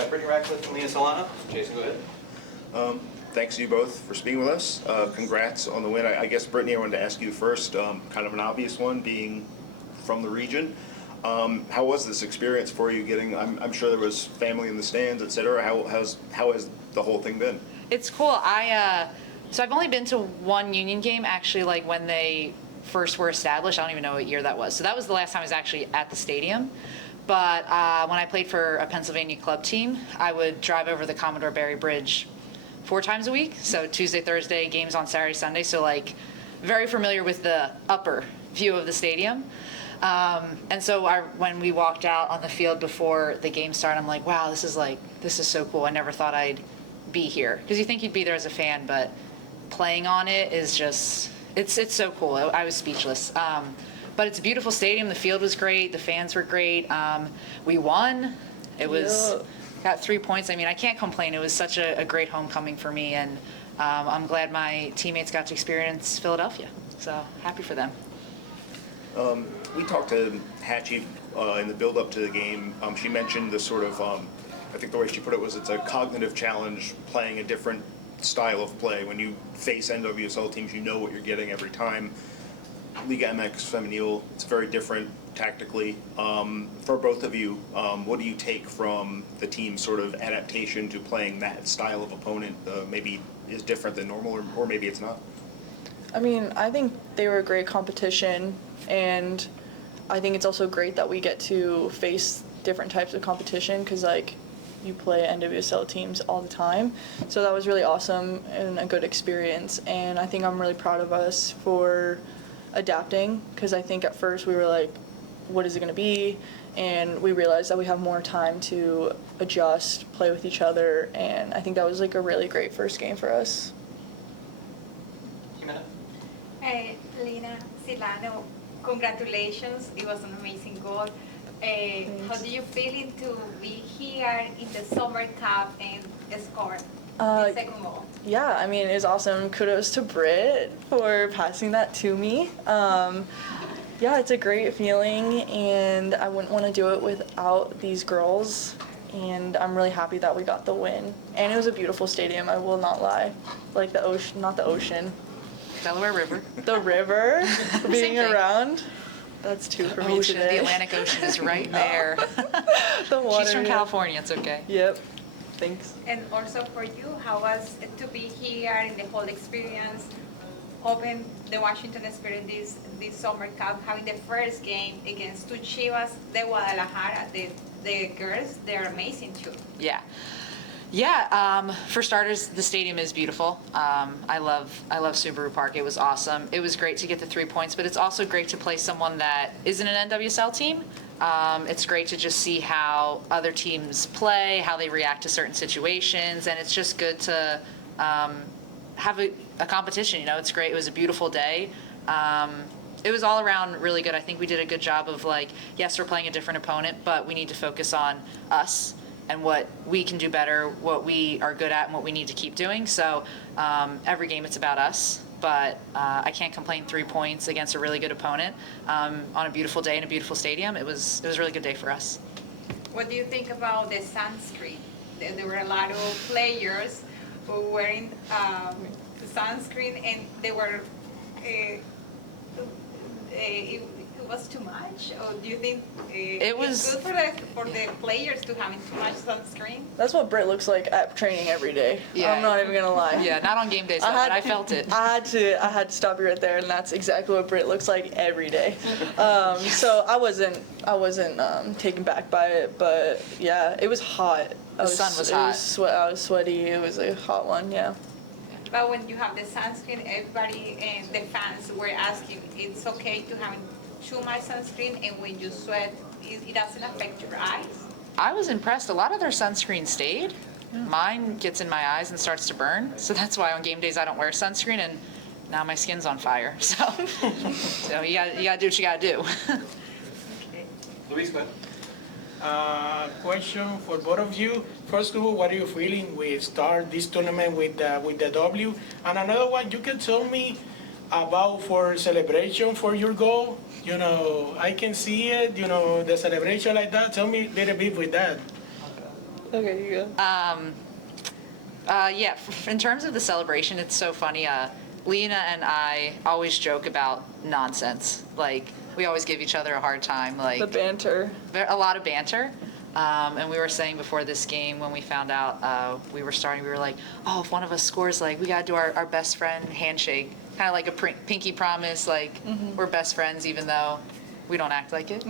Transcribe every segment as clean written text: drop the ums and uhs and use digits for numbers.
Brittany, Ratcliffe, and Lena, Silano. Jason, go ahead. Thanks to you both for speaking with us. Congrats on the win. I guess, Brittany, I wanted to ask you first, kind of an obvious one, being from the region. How was this experience for you getting, I'm sure there was family in the stands, et cetera. How has the whole thing been? It's cool. So I've only been to one Union game, actually, like when they first were established. I don't even know what year that was. So that was the last time I was actually at the stadium. But when I played for a Pennsylvania club team, I would drive over the Commodore Barry Bridge 4 times a week. So Tuesday, Thursday, games on Saturday, Sunday. So like very familiar with the upper view of the stadium. And so when we walked out on the field before the game started, I'm like, wow, this is so cool. I never thought I'd be here. Because you think you'd be there as a fan, but playing on it is just, it's so cool. I was speechless. But it's a beautiful stadium. The field was great. The fans were great. We won. It was, got 3 points. I mean, I can't complain. It was such a great homecoming for me. And I'm glad my teammates got to experience Philadelphia. So happy for them. We talked to Hatchie in the build-up to the game. She mentioned the sort of, I think the way she put it was it's a cognitive challenge playing a different style of play. When you face NWSL teams, you know what you're getting every time. Liga MX Femenil, it's very different tactically. For both of you, what do you take from the team's sort of adaptation to playing that style of opponent? Maybe is different than normal, or maybe it's not? I mean, I think they were a great competition, and I think it's also great that we get to face different types of competition because, like, you play NWSL teams all the time. So that was really awesome and a good experience, and I think I'm really proud of us for adapting because I think at first we were like, what is it going to be? And we realized that we have more time to adjust, play with each other, and I think that was like a really great first game for us. Hey, Lena, Silano, congratulations. It was an amazing goal. How do you feel to be here in the Summer Cup and score the second goal? Yeah, I mean, it was awesome. Kudos to Britt for passing that to me. Yeah, it's a great feeling, and I wouldn't want to do it without these girls, and I'm really happy that we got the win. And it was a beautiful stadium, I will not lie. Like the ocean, not the ocean. Delaware River. The river, being around. That's two for me Ocean, today. the Atlantic Ocean is right there. The water. She's from California, it's okay. Yep, thanks. And also for you, how was it to be here in the whole experience, open the Washington Spirit this Summer Cup, having the first game against two Chivas de Guadalajara, the girls, they're amazing too. Yeah, for starters, the stadium is beautiful. I love Subaru Park. It was awesome. It was great to get the 3 points, but it's also great to play someone that isn't an NWSL team. It's great to just see how other teams play, how they react to certain situations, and it's just good to have a competition. You know, it's great. It was a beautiful day. It was all around really good. I think we did a good job of, like, yes, we're playing a different opponent, but we need to focus on us and what we can do better, what we are good at, and what we need to keep doing. So every game it's about us, but I can't complain. 3 points against a really good opponent on a beautiful day in a beautiful stadium. It was a really good day for us. What do you think about the sunscreen? There were a lot of players who were wearing sunscreen, and they were it was too much, or do you think it was good for the players to having too much sunscreen? That's what Britt looks like at training every day. Yeah. I'm not even gonna lie. Yeah, not on game days, though, but I felt it. I had to stop you right there, and that's exactly what Britt looks like every day. So I wasn't taken back by it, but yeah, it was hot. The sun was hot. I was sweaty. It was a hot one, yeah. But when you have the sunscreen, everybody and the fans were asking, it's okay to have too much sunscreen, and when you sweat, it doesn't affect your eyes? I was impressed. A lot of their sunscreen stayed. Yeah. Mine gets in my eyes and starts to burn, so that's why on game days I don't wear sunscreen, and now my skin's on fire. So you gotta do what you gotta do. Okay. Luis, go ahead. Question for both of you. First of all, what are you feeling with start this tournament with the W? And another one, you can tell me about for celebration for your goal. You know, I can see it, you know, the celebration like that. Tell me a little bit with that. Okay, you go. Yeah, in terms of the celebration, it's so funny. Lena and I always joke about nonsense. Like, we always give each other a hard time. Like, The banter. a lot of banter. And we were saying before this game, when we found out we were starting, we were like, oh, if one of us scores, like, we got to do our best friend handshake. Kind of like a pinky promise, like, we're best friends, even though we don't act like it.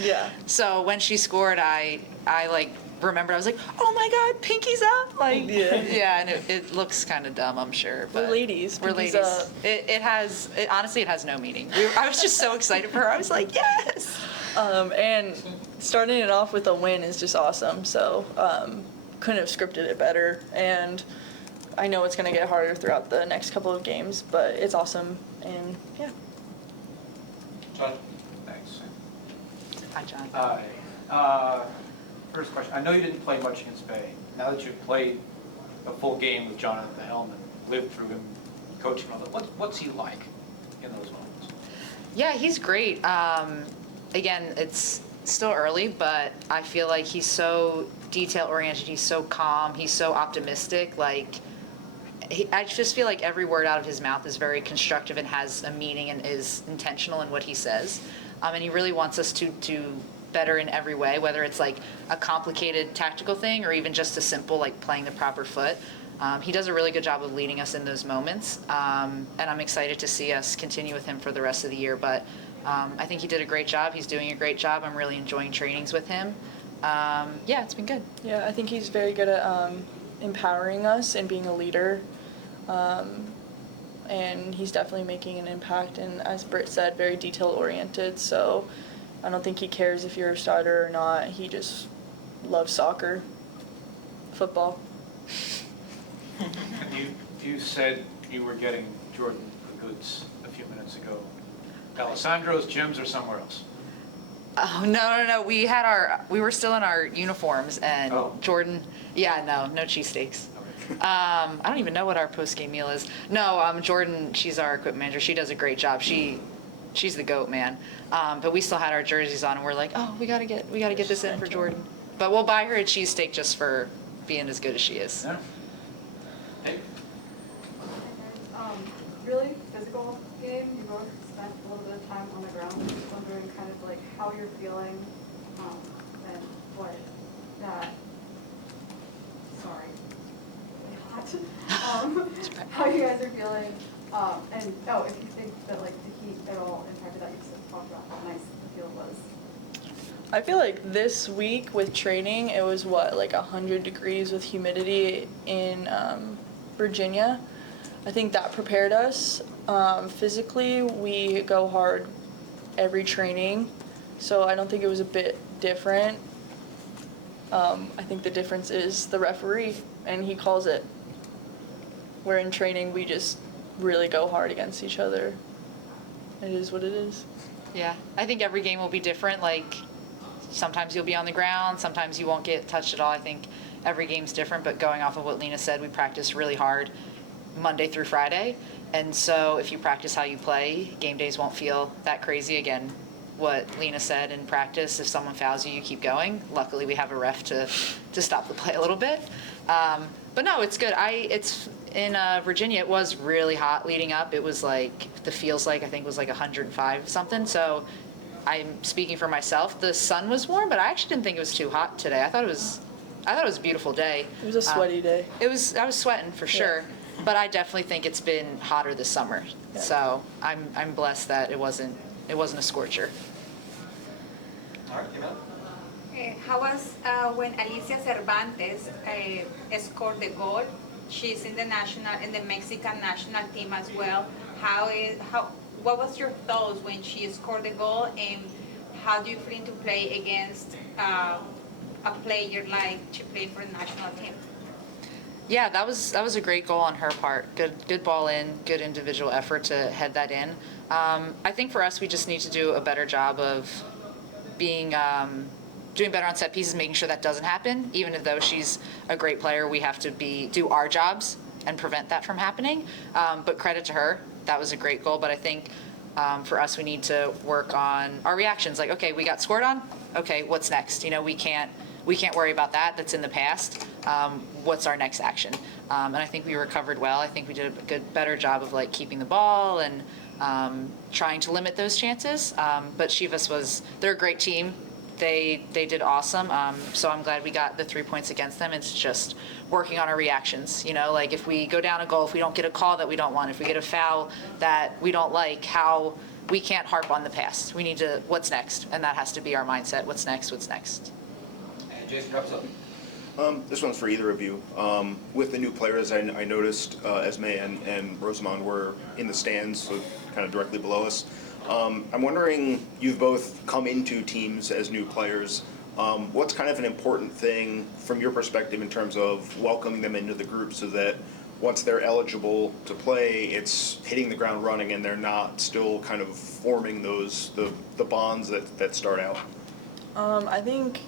Yeah. So when she scored, I like, remember, I was like, oh my God, pinky's up. Like, Yeah. and it looks kind of dumb, I'm sure. But We're ladies. We're Pinky's ladies. up. Honestly, it has no meaning. I was just so excited for her. I was like, yes. And starting it off with a win is just awesome. So couldn't have scripted it better. And I know it's going to get harder throughout the next couple of games, but it's awesome. And yeah. John? Thanks. Hi, John. Hi. First question. I know you didn't play much against Bay. Now that you've played a full game with John at the helm and lived through him coaching all that, what's he like in those moments? Yeah, he's great. Again, it's still early, but I feel like he's so detail-oriented. He's so calm. He's so optimistic. Like, I just feel like every word out of his mouth is very constructive and has a meaning and is intentional in what he says. And he really wants us to better in every way, whether it's like a complicated tactical thing or even just a simple like playing the proper foot. He does a really good job of leading us in those moments, and I'm excited to see us continue with him for the rest of the year. But I think he did a great job. He's doing a great job. I'm really enjoying trainings with him. Yeah, it's been good. Yeah, I think he's very good at empowering us and being a leader. And he's definitely making an impact. And as Britt said, very detail-oriented. So I don't think he cares if you're a starter or not. He just loves soccer, football. And you said you were getting Jordan the goods a few minutes ago. Alessandro's, Jim's, or somewhere else? Oh, no. We were still in our uniforms, and Jordan, no cheesesteaks. I don't even know what our post-game meal is. No, Jordan, she's our equipment manager. She does a great job. She's the GOAT, man. But we still had our jerseys on, and we're like, oh, we gotta get this in for Jordan. But we'll buy her a cheesesteak just for being as good as she is. Yeah. Hey. Really physical game. You both spent a little bit of time on the ground. Just wondering kind of like how you're feeling and what that. Sorry, really hot. How you guys are feeling, and if you think that like the heat at all impacted that. You just talked about how nice the field was. I feel like this week with training, it was like 100 degrees with humidity in Virginia. I think that prepared us. Physically, we go hard every training, so I don't think it was a bit different. I think the difference is the referee, and he calls it. Where in training, we just really go hard against each other. It is what it is. Yeah, I think every game will be different. Like, sometimes you'll be on the ground, sometimes you won't get touched at all. I think every game's different, but going off of what Lena said, we practice really hard Monday through Friday. And so if you practice how you play, game days won't feel that crazy. Again, what Lena said in practice, if someone fouls you, you keep going. Luckily, we have a ref to stop the play a little bit. But no, it's good. It's in Virginia, it was really hot leading up. It was like, the feels like, I think it was like 105 something. So I'm speaking for myself. The sun was warm, but I actually didn't think it was too hot today. I thought it was a beautiful day. It was a sweaty day. I was sweating for sure, but I definitely think it's been hotter this summer. Yeah. So I'm blessed that it wasn't a scorcher. All right, Email. How was when Alicia Cervantes scored the goal? She's in the Mexican national team as well. What was your thoughts when she scored the goal, and how do you feel to play against a player like she played for the national team? Yeah, that was a great goal on her part. Good ball in, good individual effort to head that in. I think for us, we just need to do a better job of doing better on set pieces, making sure that doesn't happen. Even though she's a great player, we have to do our jobs and prevent that from happening. But credit to her, that was a great goal. But I think for us, we need to work on our reactions. Like, okay, we got scored on. Okay, what's next? We can't we can't worry about that. That's in the past. What's our next action? And I think we recovered well. I think we did a better job of like keeping the ball and trying to limit those chances. But Chivas they're a great team. They did awesome. So I'm glad we got the 3 points against them. It's just working on our reactions. You know, like if we go down a goal, if we don't get a call that we don't want, if we get a foul that we don't like, how we can't harp on the past. We need to, what's next? And that has to be our mindset. What's next? What's next? And Jason, wraps up. This one's for either of you. With the new players, I noticed Esme and Rosamond were in the stands, so kind of directly below us. I'm wondering, you've both come into teams as new players. What's kind of an important thing from your perspective in terms of welcoming them into the group so that once they're eligible to play, it's hitting the ground running and they're not still kind of forming the bonds that start out? I think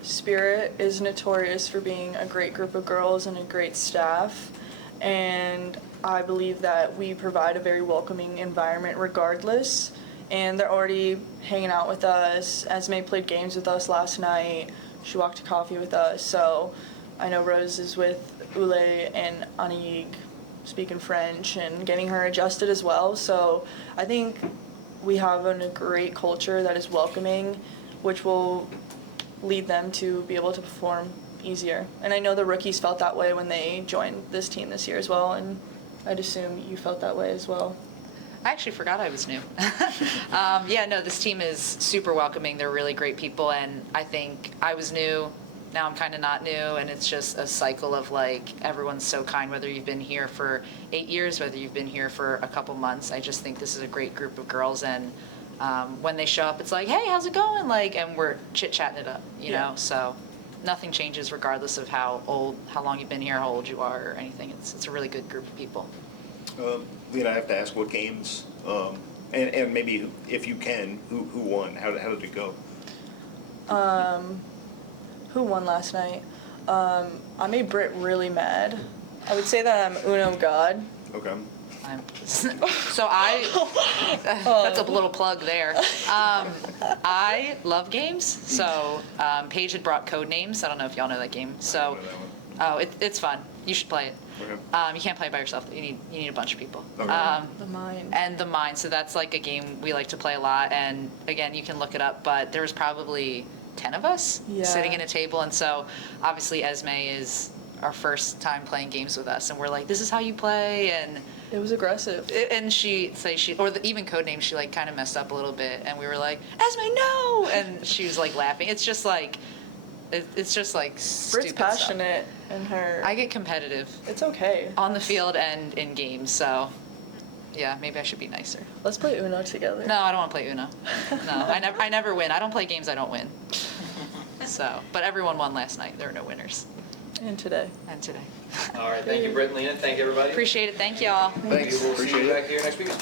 Spirit is notorious for being a great group of girls and a great staff, and I believe that we provide a very welcoming environment regardless, and they're already hanging out with us. Esme played games with us last night. She walked to coffee with us, so I know Rose is with Ule and Anigue speaking French and getting her adjusted as well, so I think we have a great culture that is welcoming, which will lead them to be able to perform easier. And I know the rookies felt that way when they joined this team this year as well, and I'd assume you felt that way as well. I actually forgot I was new. Yeah, no, this team is super welcoming. They're really great people, and I think I was new. Now I'm kind of not new, and it's just a cycle of like everyone's so kind, whether you've been here for 8 years, whether you've been here for a couple months. I just think this is a great group of girls, and when they show up, it's like, hey, how's it going? Like, and we're chit-chatting it up, you know? So nothing changes regardless of how long you've been here, how old you are, or anything. It's a really good group of people. Lena, I have to ask what games, and maybe if you can, who won? How did it go? Who won last night? I made Britt really mad. I would say that I'm Uno God. Okay. That's a little plug there. I love games. So Paige had brought Code Names. I don't know if y'all know that game. So, it's fun. You should play it. Okay. You can't play it by yourself. You need a bunch of people. Okay. The Mind. And The Mind. So that's like a game we like to play a lot. And again, you can look it up. But there was probably 10 of us sitting at a table. And so obviously Esme is our first time playing games with us. And we're like, this is how you play. And It was aggressive. And even Codename, she like kind of messed up a little bit, and we were like, Esme, no! And she was like laughing. It's just like stupid Britt's passionate in her. I get competitive. It's okay. On the field and in games, so yeah, maybe I should be nicer. Let's play Uno together. No, I don't want to play Uno. No, I never win. I don't play games I don't win. So, but everyone won last night. There were no winners. And today. All right, thank you, Britt and Lena. Thank you, everybody. Appreciate it. Thank y'all. Thanks. We will see Appreciate you it. back here next week.